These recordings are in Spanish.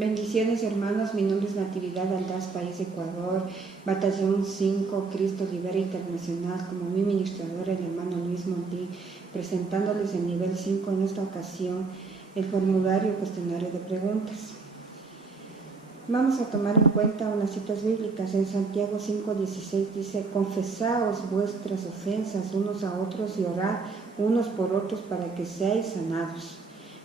Bendiciones, hermanos, mi nombre es Natividad Aldaz, país Ecuador, Batallón 5, Cristo Libera Internacional. Como mi ministrador, el hermano Luis Monti, presentándoles el nivel 5 en esta ocasión, el formulario cuestionario de preguntas. Vamos a tomar en cuenta unas citas bíblicas. En Santiago 5:16 dice: confesaos vuestras ofensas unos a otros y orad unos por otros para que seáis sanados.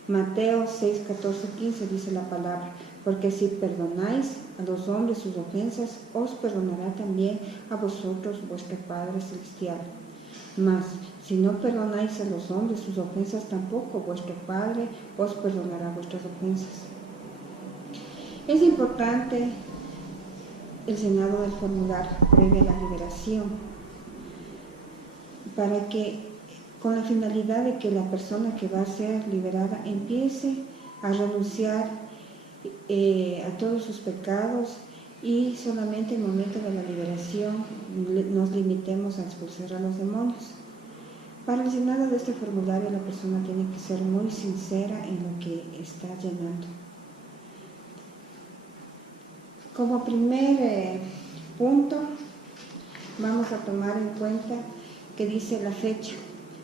Mateo 6:14-15 dice la palabra: porque si perdonáis a los hombres sus ofensas, os perdonará también a vosotros vuestro Padre Celestial. Mas si no perdonáis a los hombres sus ofensas, tampoco vuestro Padre os perdonará vuestras ofensas. Es importante el llenado del formulario previo a la liberación, para que, con la finalidad de que la persona que va a ser liberada empiece a renunciar a todos sus pecados, y solamente en el momento de la liberación nos limitemos a expulsar a los demonios. Para el llenado de este formulario, la persona tiene que ser muy sincera en lo que está llenando. Como primer punto, vamos a tomar en cuenta que dice la fecha.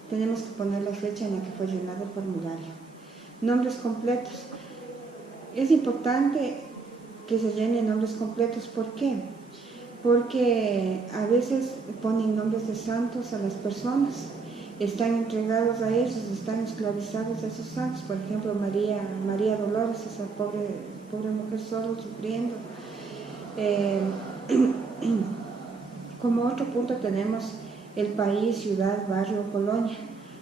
Tenemos que poner la fecha en la que fue llenado el formulario. Nombres completos. Es importante que se llenen nombres completos. ¿Por qué? Porque a veces ponen nombres de santos a las personas. Están entregados a ellos, están esclavizados a esos santos. Por ejemplo, María Dolores, esa pobre mujer solo sufriendo. Como otro punto tenemos el país, ciudad, barrio, colonia.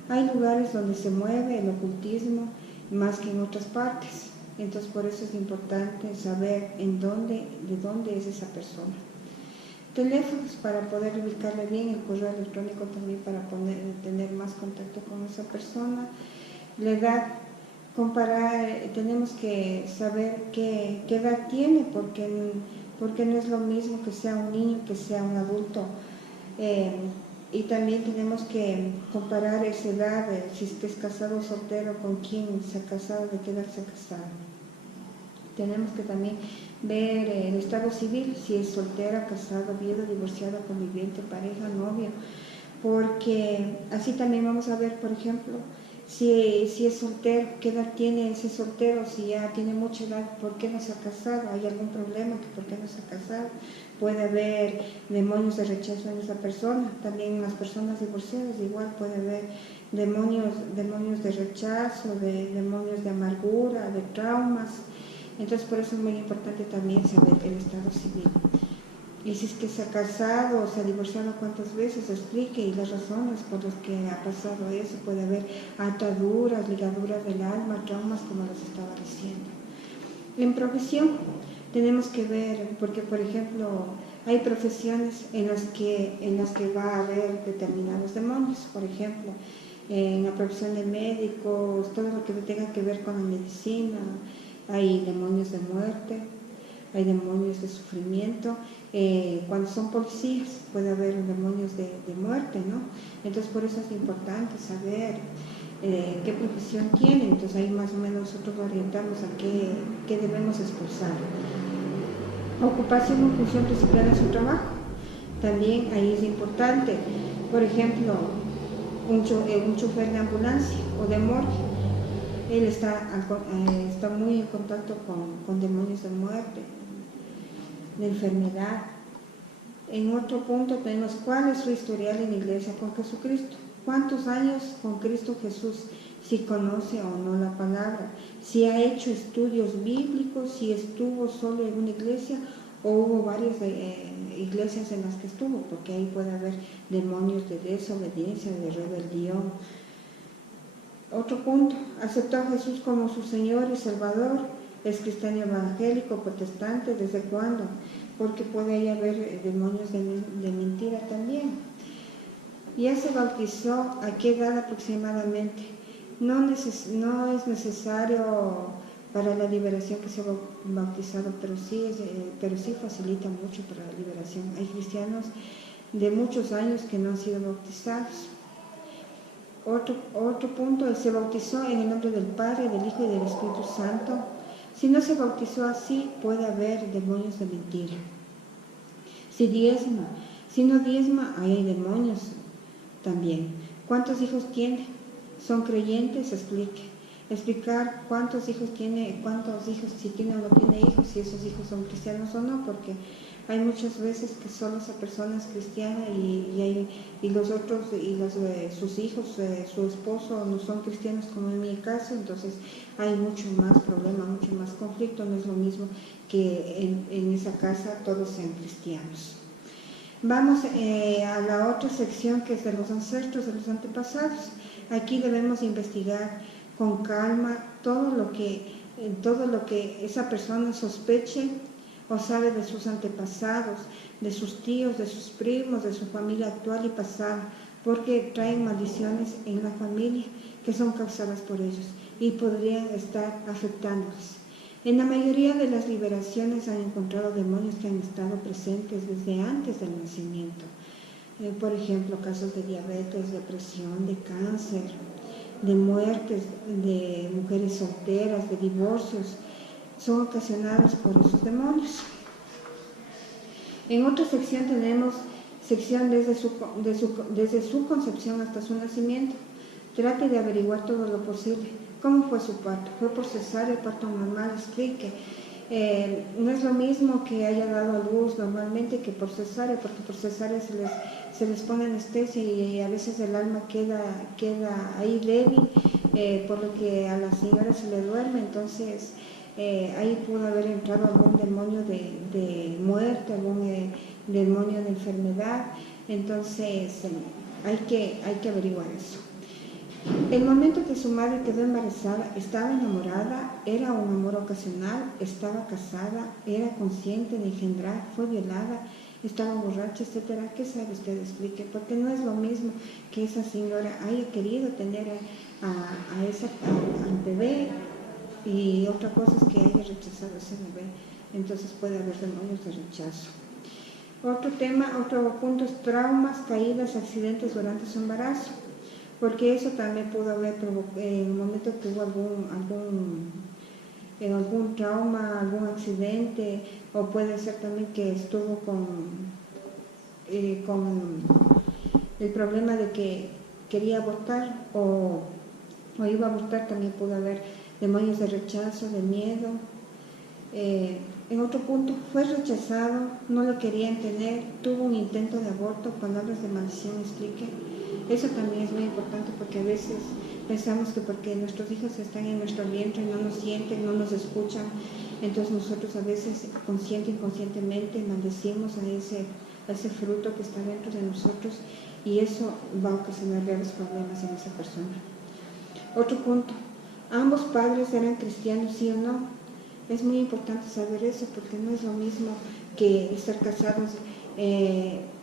Hay lugares donde se mueve el ocultismo más que en otras partes. Entonces, por eso es importante saber de dónde es esa persona. Teléfonos para poder ubicarle bien, el correo electrónico también para tener más contacto con esa persona. La edad, tenemos que saber qué edad tiene, porque no es lo mismo que sea un niño que sea un adulto. Y también tenemos que comparar esa edad, si es casado o soltero, con quién se ha casado, de qué edad se ha casado. Tenemos que también ver el estado civil, si es soltera, casado, viudo, divorciado, conviviente, pareja, novio, porque así también vamos a ver, por ejemplo, si es soltero, qué edad tiene ese soltero, si ya tiene mucha edad, ¿por qué no se ha casado? ¿Hay algún problema por qué no se ha casado? Puede haber demonios de rechazo en esa persona. También en las personas divorciadas igual puede haber demonios de rechazo, demonios de amargura, de traumas. Entonces, por eso es muy importante también saber el estado civil. Y si es que se ha casado o se ha divorciado, cuántas veces, explique, y las razones por las que ha pasado eso. Puede haber ataduras, ligaduras del alma, traumas, como les estaba diciendo. En profesión tenemos que ver, porque por ejemplo hay profesiones en las que va a haber determinados demonios. Por ejemplo, en la profesión de médicos, todo lo que tenga que ver con la medicina, hay demonios de muerte, hay demonios de sufrimiento. Cuando son policías puede haber demonios de muerte, ¿no? Entonces, por eso es importante saber qué profesión tiene. Entonces ahí más o menos nosotros orientamos a qué debemos expulsar. Ocupación o función principal de su trabajo. También ahí es importante, por ejemplo, un chofer de ambulancia o de morgue. Él está muy en contacto con demonios de muerte, de enfermedad. En otro punto tenemos cuál es su historial en la iglesia con Jesucristo. ¿Cuántos años con Cristo Jesús? Si conoce o no la palabra, si ha hecho estudios bíblicos, si estuvo solo en una iglesia o hubo varias iglesias en las que estuvo, porque ahí puede haber demonios de desobediencia, de rebelión. Otro punto, aceptó a Jesús como su Señor y Salvador. Es cristiano evangélico, protestante. ¿Desde cuándo? Porque puede ahí haber demonios de mentira también. ¿Ya se bautizó? ¿A qué edad aproximadamente? No es necesario para la liberación que sea bautizado, pero sí facilita mucho para la liberación. Hay cristianos de muchos años que no han sido bautizados. Otro punto, él se bautizó en el nombre del Padre, del Hijo y del Espíritu Santo. Si no se bautizó así, puede haber demonios de mentira. Si diezma, si no diezma, ahí hay demonios también. ¿Cuántos hijos tiene? ¿Son creyentes? Explicar cuántos hijos tiene, si tiene o no tiene hijos, si esos hijos son cristianos o no, porque hay muchas veces que solo esa persona es cristiana y los otros, sus hijos, su esposo no son cristianos, como en mi caso. Entonces hay mucho más problema, mucho más conflicto. No es lo mismo que en esa casa todos sean cristianos. Vamos a la otra sección, que es de los ancestros, de los antepasados. Aquí debemos investigar con calma todo lo que esa persona sospeche o sabe de sus antepasados, de sus tíos, de sus primos, de su familia actual y pasada, porque traen maldiciones en la familia que son causadas por ellos y podrían estar afectándoles. En la mayoría de las liberaciones han encontrado demonios que han estado presentes desde antes del nacimiento. Por ejemplo, casos de diabetes, depresión, de cáncer, de muertes, de mujeres solteras, de divorcios, son ocasionados por esos demonios. En otra sección tenemos sección desde su concepción hasta su nacimiento. Trate de averiguar todo lo posible. ¿Cómo fue su parto? ¿Fue por cesárea, parto normal? Explique. No es lo mismo que haya dado a luz normalmente que por cesárea, porque por cesárea se les pone anestesia y a veces el alma queda ahí débil, por lo que a la señora se le duerme. Entonces ahí pudo haber entrado algún demonio de muerte, algún demonio de enfermedad. Entonces hay que averiguar eso. El momento que su madre quedó embarazada, estaba enamorada, era un amor ocasional, estaba casada, era consciente de engendrar, fue violada, estaba borracha, etcétera. ¿Qué sabe usted? Explique, porque no es lo mismo que esa señora haya querido tener al bebé, y otra cosa es que haya rechazado a ese bebé. Entonces puede haber demonios de rechazo. Otro punto es traumas, caídas, accidentes durante su embarazo, porque eso también pudo haber provocado en el momento que hubo algún trauma, algún accidente, o puede ser también que estuvo con el problema de que quería abortar o iba a abortar. También pudo haber demonios de rechazo, de miedo. En otro punto, fue rechazado, no lo querían tener, tuvo un intento de aborto, palabras de maldición, explique. Eso también es muy importante, porque a veces pensamos que porque nuestros hijos están en nuestro vientre no nos sienten, no nos escuchan, entonces nosotros a veces consciente e inconscientemente maldecimos a ese fruto que está dentro de nosotros, y eso va a ocasionar graves problemas en esa persona. Otro punto, ¿ambos padres eran cristianos, sí o no? Es muy importante saber eso, porque no es lo mismo que estar casados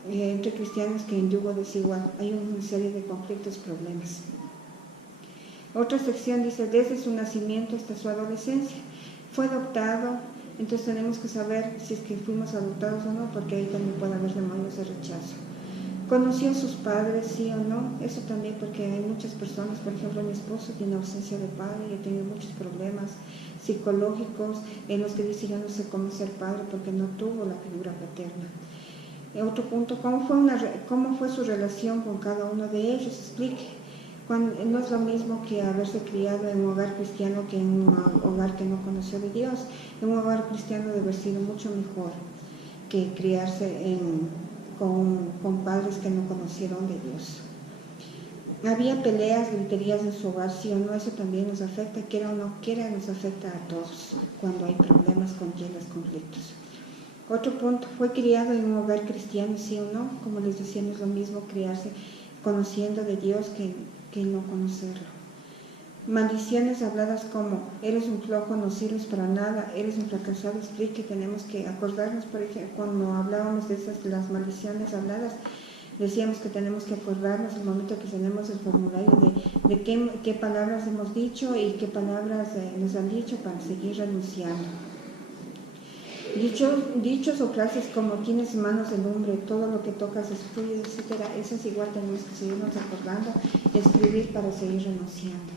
entre cristianos que en yugo desigual. Hay una serie de conflictos, problemas. Otra sección dice, desde su nacimiento hasta su adolescencia. Fue adoptado, entonces tenemos que saber si es que fuimos adoptados o no, porque ahí también puede haber demonios de rechazo. ¿Conoció a sus padres, sí o no? Eso también, porque hay muchas personas, por ejemplo, mi esposo tiene ausencia de padre y ha tenido muchos problemas psicológicos en los que dice, yo no sé cómo ser padre porque no tuvo la figura paterna. Otro punto, ¿cómo fue su relación con cada uno de ellos? Explique. No es lo mismo que haberse criado en un hogar cristiano que en un hogar que no conoció de Dios. En un hogar cristiano debe haber sido mucho mejor que criarse con padres que no conocieron de Dios. Había peleas, griterías en su hogar, sí o no. Eso también nos afecta, quiera o no quiera, nos afecta a todos cuando hay problemas, contiendas, conflictos. Otro punto, fue criado en un hogar cristiano, sí o no. Como les decía, no es lo mismo criarse conociendo de Dios que no conocerlo. Maldiciones habladas como, eres un flojo, no sirves para nada, eres un fracasado. Explique, tenemos que acordarnos, por ejemplo, cuando hablábamos de las maldiciones habladas, decíamos que tenemos que acordarnos el momento que tenemos el formulario de qué palabras hemos dicho y qué palabras nos han dicho, para seguir renunciando. Dichos o frases como tienes manos de lumbre, todo lo que tocas destruye, etc. Esas igual tenemos que seguirnos acordando y escribir para seguir renunciando.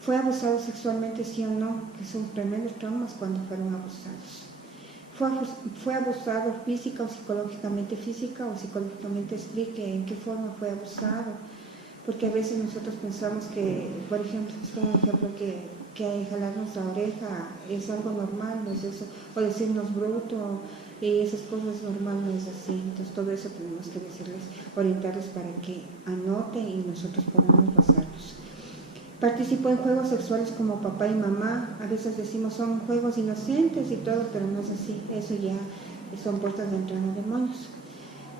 ¿Fue abusado sexualmente, sí o no? Que son tremendos traumas cuando fueron abusados. ¿Fue abusado física o psicológicamente? Explique en qué forma fue abusado. Porque a veces nosotros pensamos que, por ejemplo, es como un ejemplo que jalarnos la oreja es algo normal, no es eso, o decirnos bruto y esas cosas normal, no es así. Entonces todo eso tenemos que decirles, orientarles para que anoten y nosotros podamos pasarlos. Participó en juegos sexuales como papá y mamá. A veces decimos son juegos inocentes y todo, pero no es así. Eso ya son puertas de entrada a demonios.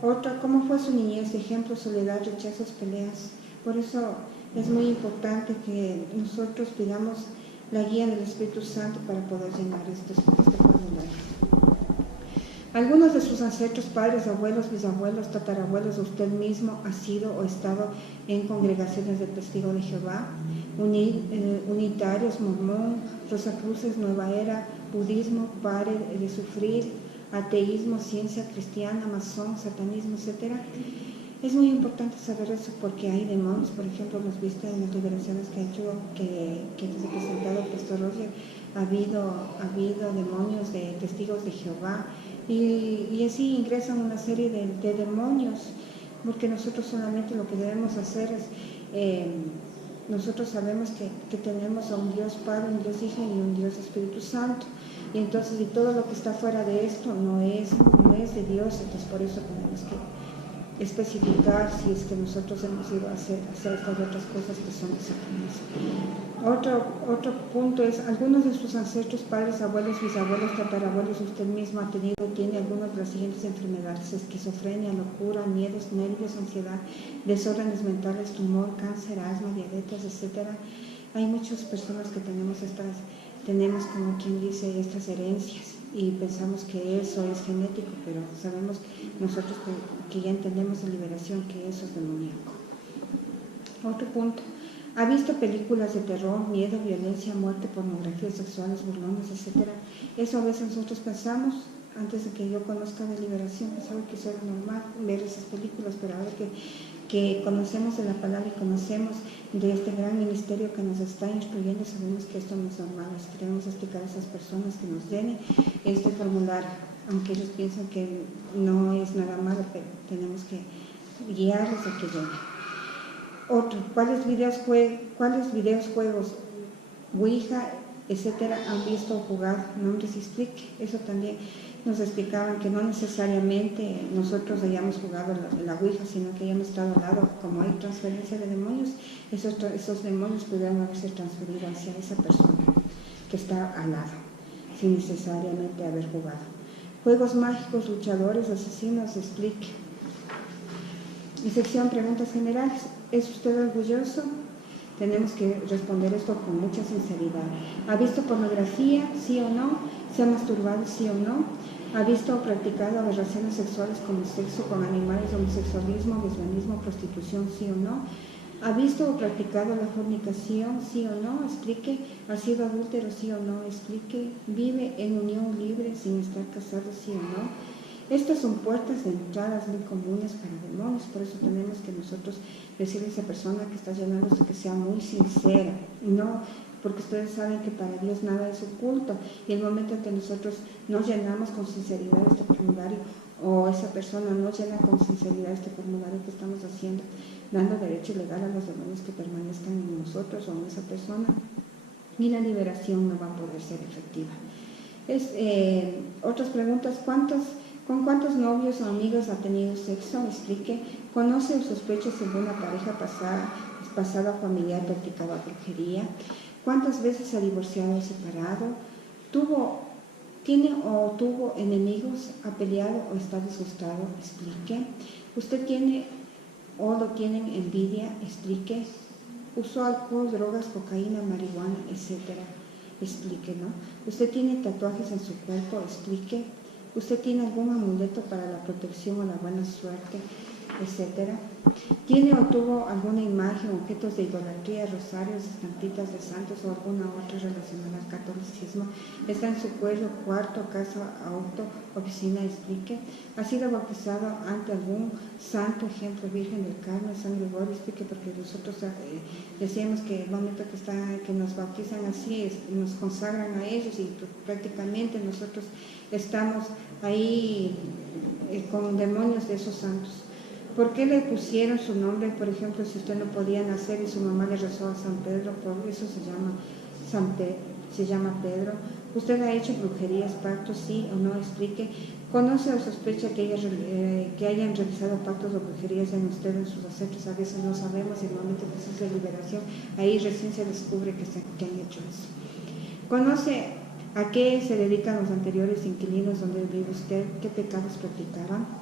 Otra, ¿cómo fue su niñez? Ejemplo, soledad, rechazos, peleas. Por eso es muy importante que nosotros pidamos la guía del Espíritu Santo para poder llenar este formulario. Algunos de sus ancestros, padres, abuelos, bisabuelos, tatarabuelos, usted mismo ha sido o estado en congregaciones de Testigo de Jehová, unitarios, mormón, Rosacruces, Nueva Era, budismo, pare de sufrir, ateísmo, ciencia cristiana, masón, satanismo, etc. Es muy importante saber eso porque hay demonios. Por ejemplo, hemos visto en las liberaciones que ha hecho, que nos ha presentado el pastor Roger, ha habido demonios de testigos de Jehová y así ingresan una serie de demonios, porque nosotros solamente lo que debemos hacer es, nosotros sabemos que tenemos a un Dios Padre, un Dios Hijo y un Dios Espíritu Santo. Y entonces, si todo lo que está fuera de esto no es de Dios, entonces por eso tenemos que especificar si es que nosotros hemos ido a hacer estas otras cosas que son de Satanás. Otro punto es, algunos de sus ancestros, padres, abuelos, bisabuelos, tatarabuelos, usted mismo tiene algunas de las siguientes enfermedades: esquizofrenia, locura, miedos, nervios, ansiedad, desórdenes mentales, tumor, cáncer, asma, diabetes, etc. Hay muchas personas que tenemos como quien dice estas herencias y pensamos que eso es genético, pero sabemos nosotros que ya entendemos en liberación que eso es demoníaco. Otro punto, ¿ha visto películas de terror, miedo, violencia, muerte, pornografía, sexuales, burlones, etc.? Eso a veces nosotros pensamos, antes de que yo conozca de liberación, pensaba que eso era normal, ver esas películas, pero ahora que conocemos de la palabra y conocemos de este gran ministerio que nos está instruyendo, sabemos que esto no es normal. Queremos explicar a esas personas que nos llenen este formulario, aunque ellos piensan que no es nada malo, pero tenemos que guiarles a que llenen. Otro, ¿cuáles videojuegos, Ouija, etcétera, han visto o jugado? Nombres y explique. Eso también nos explicaban que no necesariamente nosotros hayamos jugado la Ouija, sino que hayamos estado al lado. Como hay transferencia de demonios, esos demonios pudieran haberse transferido hacia esa persona que está al lado, sin necesariamente haber jugado. Juegos mágicos, luchadores, asesinos, explique. En sección preguntas generales, ¿es usted orgulloso? Tenemos que responder esto con mucha sinceridad. ¿Ha visto pornografía? ¿Sí o no? ¿Se ha masturbado? ¿Sí o no? ¿Ha visto o practicado aberraciones sexuales como sexo con animales, homosexualismo, lesbianismo, prostitución? ¿Sí o no? ¿Ha visto o practicado la fornicación? ¿Sí o no? Explique. ¿Ha sido adúltero? ¿Sí o no? Explique. ¿Vive en unión libre sin estar casado? ¿Sí o no? Estas son puertas de entradas muy comunes para demonios, por eso tenemos que nosotros decirle a esa persona que está llamándose que sea muy sincera, no, porque ustedes saben que para Dios nada es oculto, y el momento en que nosotros no llenamos con sinceridad este formulario, o esa persona no llena con sinceridad este formulario que estamos haciendo, dando derecho legal a los demonios que permanezcan en nosotros o en esa persona, y la liberación no va a poder ser efectiva. Otras preguntas, ¿con cuántos novios o amigos ha tenido sexo? Explique. ¿Conoce o sospecha si alguna pareja pasada familiar practicaba brujería? ¿Cuántas veces se ha divorciado o separado? ¿Tiene o tuvo enemigos? ¿Ha peleado o está disgustado? Explique. ¿Usted tiene o lo tienen envidia? Explique. ¿Usó alcohol, drogas, cocaína, marihuana, etcétera? Explique, ¿no? ¿Usted tiene tatuajes en su cuerpo? Explique. ¿Usted tiene algún amuleto para la protección o la buena suerte? etc. ¿Tiene o tuvo alguna imagen, objetos de idolatría, rosarios, estampitas de santos o alguna otra relacionada al catolicismo? ¿Está en su cuello, cuarto, casa, auto, oficina? Explique. ¿Ha sido bautizado ante algún santo, ejemplo, Virgen del Carmen, San Gregorio? Explique, porque nosotros decíamos que el momento que nos bautizan así, nos consagran a ellos y prácticamente nosotros estamos ahí con demonios de esos santos. ¿Por qué le pusieron su nombre? Por ejemplo, si usted no podía nacer y su mamá le rezó a San Pedro, por eso se llama Pedro. ¿Usted ha hecho brujerías, pactos, sí o no? Explique. ¿Conoce o sospecha que hayan realizado pactos o brujerías en usted en sus ancestros? A veces no sabemos, y en el momento que se hace liberación, ahí recién se descubre que han hecho eso. ¿Conoce a qué se dedican los anteriores inquilinos donde vive usted? ¿Qué pecados practicaban?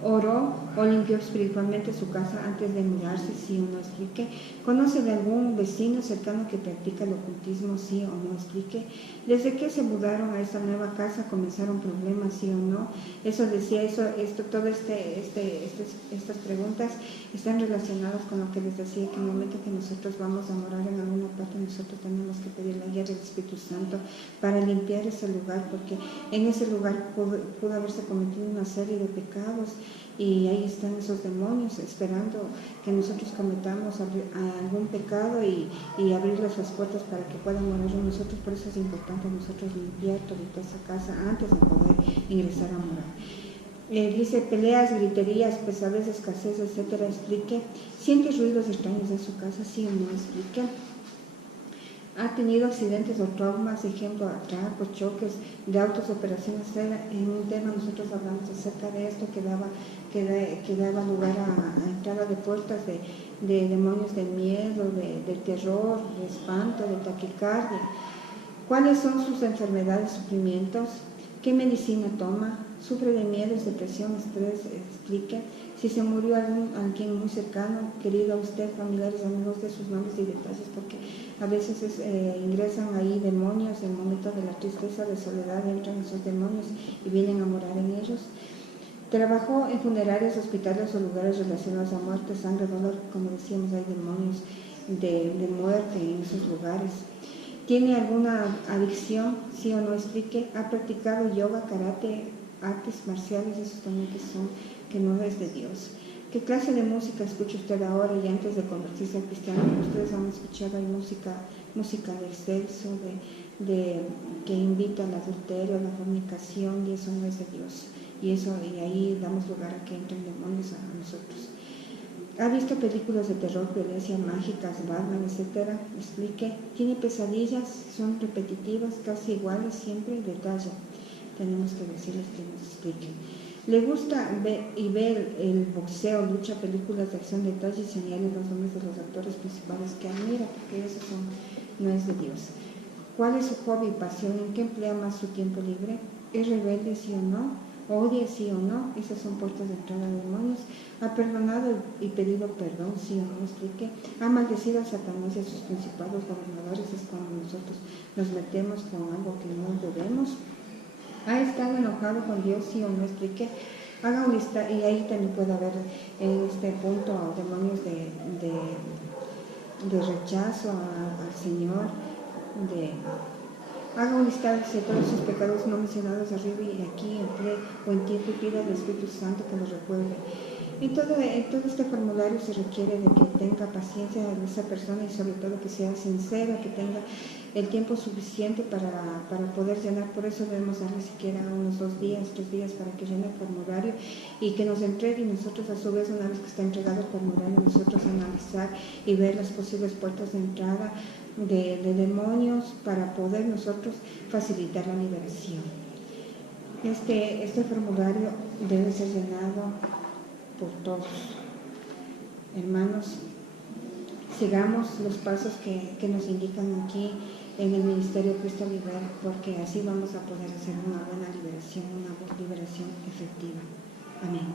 ¿Oró o limpió espiritualmente su casa antes de mudarse? Sí o no? Explique. ¿Conoce de algún vecino cercano que practica el ocultismo? Sí o no? Explique. ¿Desde que se mudaron a esta nueva casa comenzaron problemas? Sí o no? Eso decía, todas estas preguntas están relacionadas con lo que les decía, que en el momento que nosotros vamos a morar en alguna parte, nosotros tenemos que pedir la guía del Espíritu Santo para limpiar ese lugar, porque en ese lugar pudo haberse cometido una serie de pecados, y ahí están esos demonios esperando que nosotros cometamos algún pecado y abrirles las puertas para que puedan morar en nosotros. Por eso es importante nosotros limpiar toda esa casa antes de poder ingresar a morar. Dice, peleas, griterías, pesadez, escasez, etcétera. Explique. ¿Siente ruidos extraños de su casa? Sí o no? Explique. ¿Ha tenido accidentes o traumas, ejemplo, atracos, choques de autos, operaciones? En un tema nosotros hablamos acerca de esto, que daba lugar a entrada de puertas de demonios del miedo, de terror, de espanto, de taquicardia. ¿Cuáles son sus enfermedades, sufrimientos? ¿Qué medicina toma? ¿Sufre de miedos, depresión, estrés? Explique. Si se murió alguien muy cercano, querido a usted, familiares, amigos, de sus nombres y detalles, porque a veces ingresan ahí demonios en el momento de la tristeza, de soledad, entran esos demonios y vienen a morar en ellos. Trabajó en funerarias, hospitales o lugares relacionados a muerte, sangre, dolor. Como decíamos, hay demonios de muerte en esos lugares. ¿Tiene alguna adicción? Sí o no? Explique. ¿Ha practicado yoga, karate, artes marciales? Esos también que no es de Dios. ¿Qué clase de música escucha usted ahora y antes de convertirse al cristiano? Ustedes han escuchado, hay música del sexo, que invita al adulterio, a la fornicación, y eso no es de Dios. Y ahí damos lugar a que entren demonios a nosotros. ¿Ha visto películas de terror, violencia, mágicas, Batman, etcétera? Explique. ¿Tiene pesadillas? ¿Son repetitivas, casi iguales siempre? Detalle. Tenemos que decirles que nos expliquen. ¿Le gusta ver el boxeo, lucha, películas de acción, detalles y señales los nombres de los actores principales que admira? Porque eso no es de Dios. ¿Cuál es su hobby y pasión? ¿En qué emplea más su tiempo libre? ¿Es rebelde, sí o no? ¿Odia, sí o no? Esas son puertas de entrada de demonios. ¿Ha perdonado y pedido perdón? Sí o no? Explique. ¿Ha maldecido a Satanás y a sus principados gobernadores? Es cuando nosotros nos metemos con algo que no debemos. ¿Ha estado enojado con Dios? Sí o no? Explique. Haga un listado, y ahí también puede haber en este punto demonios de rechazo al Señor, haga un listado de todos sus pecados no mencionados arriba y aquí, en tiempo, y pida al Espíritu Santo que los recuerde. En todo este formulario se requiere de que tenga paciencia de esa persona, y sobre todo que sea sincera, que tenga el tiempo suficiente para poder llenar. Por eso debemos darle siquiera unos 2 días, 3 días para que llene el formulario y que nos entregue, y nosotros a su vez, una vez que está entregado el formulario, nosotros analizar y ver las posibles puertas de entrada de demonios para poder nosotros facilitar la liberación. Este formulario debe ser llenado por todos. Hermanos, sigamos los pasos que nos indican aquí en el Ministerio Cristo Libera, porque así vamos a poder hacer una buena liberación, una liberación efectiva. Amén.